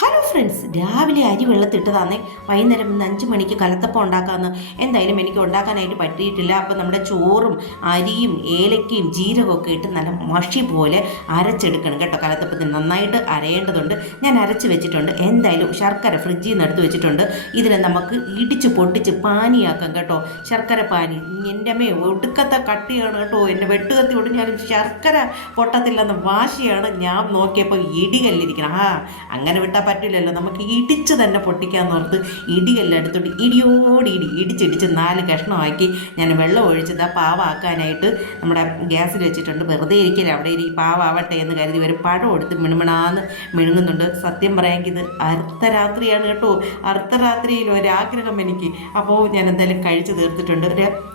Hello friends, രാവിലെ അരി വെള്ളത്തിട്ടതാന്നേ. വൈകുന്നേരം 5 മണിക്ക് കലത്തപ്പം ഉണ്ടാക്കാമെന്ന്. എന്തായാലും എനിക്ക് ഉണ്ടാക്കാനായിട്ട് പറ്റിയിട്ടില്ല. അപ്പോൾ നമ്മുടെ ചോറും അരിയും ഏലക്കയും ജീരകമൊക്കെ ഇട്ട് നല്ല മഷി പോലെ അരച്ചെടുക്കണം കേട്ടോ. കലത്തപ്പത്തിന് നന്നായിട്ട് അരയേണ്ടതുണ്ട്. ഞാൻ അരച്ച് വെച്ചിട്ടുണ്ട്. എന്തായാലും ശർക്കര ഫ്രിഡ്ജിൽ നിന്ന് എടുത്ത് വെച്ചിട്ടുണ്ട്. ഇതിനെ നമുക്ക് ഇടിച്ച് പൊട്ടിച്ച് പാനിയാക്കാം കേട്ടോ. ശർക്കര പാനി എൻ്റെ അമ്മേ ഒടുക്കത്തെ കട്ടിയാണ് കേട്ടോ. എൻ്റെ വെട്ടുകത്തിയോട് ഞാൻ ശർക്കര പൊട്ടത്തില്ലെന്ന വാശിയാണ്. ഞാൻ നോക്കിയപ്പോൾ ഇടികല്ലിരിക്കണം. അങ്ങനെ വിട്ടാൽ പറ്റില്ലല്ലോ, നമുക്ക് ഇടിച്ച് തന്നെ പൊട്ടിക്കാന്ന് ഓർത്ത് ഇടികല്ലെടുത്തോട്ട് ഇടിച്ചിടിച്ച് 4 കഷ്ണമാക്കി ഞാൻ വെള്ളം ഒഴിച്ചത് ആ പാവാക്കാനായിട്ട് നമ്മുടെ ഗ്യാസിൽ വെച്ചിട്ടുണ്ട്. വെറുതെ ഇരിക്കില്ല, അവിടെ പാവാവട്ടെ എന്ന് കരുതി ഒരു പഴം എടുത്ത് മിണുമിണാന്ന് മിണുങ്ങുന്നുണ്ട്. സത്യം പറയാമെങ്കിൽ ഇത് അർദ്ധരാത്രിയാണ് കേട്ടോ. അർദ്ധരാത്രിയിൽ ഒരാഗ്രഹം എനിക്ക്. അപ്പോൾ ഞാൻ എന്തായാലും കഴിച്ച് തീർത്തിട്ടുണ്ട്.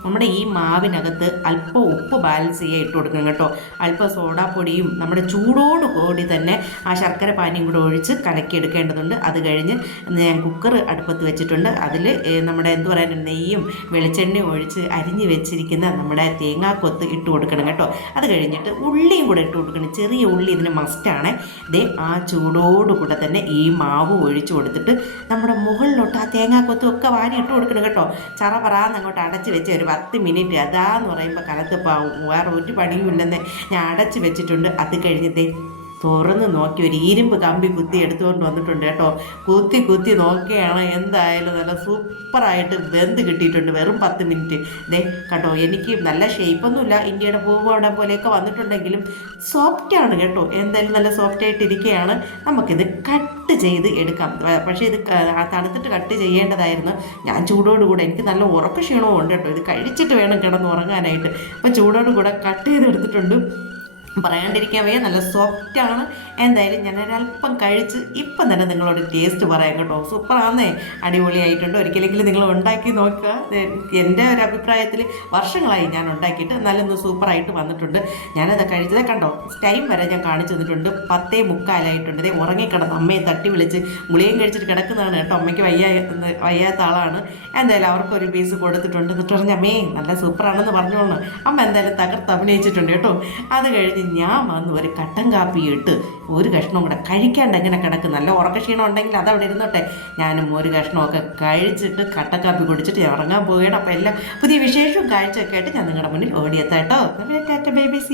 നമ്മുടെ ഈ മാവിനകത്ത് അല്പം ഉപ്പ് ബാലൻസ് ചെയ്യാൻ ഇട്ട് കൊടുക്കണം കേട്ടോ. അല്പം സോഡാപ്പൊടിയും നമ്മുടെ ചൂടോട് കൂടി തന്നെ ആ ശർക്കര പാനിയും കൂടെ ഒഴിച്ച് കലക്കിയെടുക്കേണ്ടതുണ്ട്. അത് കഴിഞ്ഞ് ഞാൻ കുക്കർ അടുപ്പത്ത് വെച്ചിട്ടുണ്ട്. അതിൽ നമ്മുടെ എന്ത് പറയാൻ നെയ്യും വെളിച്ചെണ്ണയും ഒഴിച്ച് അരിഞ്ഞ് വെച്ചിരിക്കുന്ന നമ്മുടെ തേങ്ങാക്കൊത്ത് ഇട്ട് കൊടുക്കണം കേട്ടോ. അത് കഴിഞ്ഞിട്ട് ഉള്ളിയും കൂടെ ഇട്ട് കൊടുക്കണം. ചെറിയ ഉള്ളി ഇതിന് മസ്റ്റാണ്. ആ ചൂടോടുകൂടെ തന്നെ ഈ മാവ് ഒഴിച്ചു കൊടുത്തിട്ട് നമ്മുടെ മുകളിലോട്ട് ആ തേങ്ങാക്കൊത്തും ഒക്കെ വാരി ഇട്ട് കൊടുക്കണം കേട്ടോ. ചറപറാന്ന് അങ്ങോട്ട് അടച്ച് വെച്ച് ഒരു 10 മിനിറ്റ് അതാന്ന് പറയുമ്പോൾ കലത്തപ്പാവും. വേറെ ഒരു പണിയും ഇല്ലെന്ന് ഞാൻ അടച്ച് വെച്ചിട്ടുണ്ട്. അത് കഴിഞ്ഞിട്ടേ തുറന്ന് നോക്കി ഒരു ഇരുമ്പ് കമ്പി കുത്തി എടുത്തുകൊണ്ട് വന്നിട്ടുണ്ട് കേട്ടോ. കുത്തി നോക്കിയാണ്. എന്തായാലും നല്ല സൂപ്പറായിട്ട് വെന്ത് കിട്ടിയിട്ടുണ്ട്. വെറും 10 മിനിറ്റ്. കേട്ടോ, എനിക്ക് നല്ല ഷേപ്പൊന്നുമില്ല, ഇന്ത്യയുടെ പൂവടം പോലെയൊക്കെ വന്നിട്ടുണ്ടെങ്കിലും സോഫ്റ്റാണ് കേട്ടോ. എന്തായാലും നല്ല സോഫ്റ്റായിട്ട് ഇരിക്കുകയാണ്. നമുക്കിത് കട്ട് ചെയ്ത് എടുക്കാം. പക്ഷേ ഇത് തണുത്തിട്ട് കട്ട് ചെയ്യേണ്ടതായിരുന്നു. ഞാൻ ചൂടോടുകൂടെ, എനിക്ക് നല്ല ഉറക്ക ക്ഷീണവും ഉണ്ട് കേട്ടോ. ഇത് കഴിച്ചിട്ട് വേണം കിടന്ന് ഉറങ്ങാനായിട്ട്. അപ്പം ചൂടോടുകൂടെ കട്ട് ചെയ്തെടുത്തിട്ടുണ്ട്. പറയാണ്ടിരിക്കാൻ വയ്യ, നല്ല സോഫ്റ്റാണ്. എന്തായാലും ഞാനൊരല്പം കഴിച്ച് ഇപ്പം തന്നെ നിങ്ങളോട് ടേസ്റ്റ് പറയാം കേട്ടോ. സൂപ്പറാന്നേ, അടിപൊളിയായിട്ടുണ്ട്. ഒരിക്കലെങ്കിലും നിങ്ങൾ ഉണ്ടാക്കി നോക്കുക. എൻ്റെ ഒരു അഭിപ്രായത്തിൽ വർഷങ്ങളായി ഞാൻ ഉണ്ടാക്കിയിട്ട് നല്ലൊന്ന് സൂപ്പറായിട്ട് വന്നിട്ടുണ്ട്. ഞാനത് കഴിച്ചത് കണ്ടോ, ടൈം വരെ ഞാൻ കാണിച്ചു തന്നിട്ടുണ്ട്. 10:45 ഉറങ്ങിക്കിടന്ന് അമ്മയെ തട്ടി വിളിച്ച് ഗുളികയും കഴിച്ചിട്ട് കിടക്കുന്നതാണ് കേട്ടോ. അമ്മയ്ക്ക് വയ്യാത്ത ആളാണ്. എന്തായാലും അവർക്കൊരു പീസ് കൊടുത്തിട്ടുണ്ട്. എന്നിട്ട് പറഞ്ഞ അമ്മേ നല്ല സൂപ്പറാണെന്ന് പറഞ്ഞോളൂ. അമ്മ എന്തായാലും തകർത്ത് അഭിനയിച്ചിട്ടുണ്ട് കേട്ടോ. അത് കഴിഞ്ഞ് ഞാൻ വന്ന് ഒരു കട്ടൻ കാപ്പി ഇട്ട് ഒരു കഷ്ണം കൂടെ കഴിക്കാണ്ട് എങ്ങനെ കിടക്കും. നല്ല ഉറക്കക്ഷീണം ഉണ്ടെങ്കിൽ അതവിടെ ഇരുന്നോട്ടെ. ഞാനും ഒരു കഷ്ണമൊക്കെ കഴിച്ചിട്ട് കട്ടക്കാപ്പി കുടിച്ചിട്ട് ഇറങ്ങാൻ പോവുകയാണ്. അപ്പോൾ എല്ലാം പുതിയ വിശേഷവും കാഴ്ചയൊക്കെ ആയിട്ട് ഞാൻ നിങ്ങളുടെ മുന്നിൽ ഓടിയെത്താം കേട്ടോ. Baby C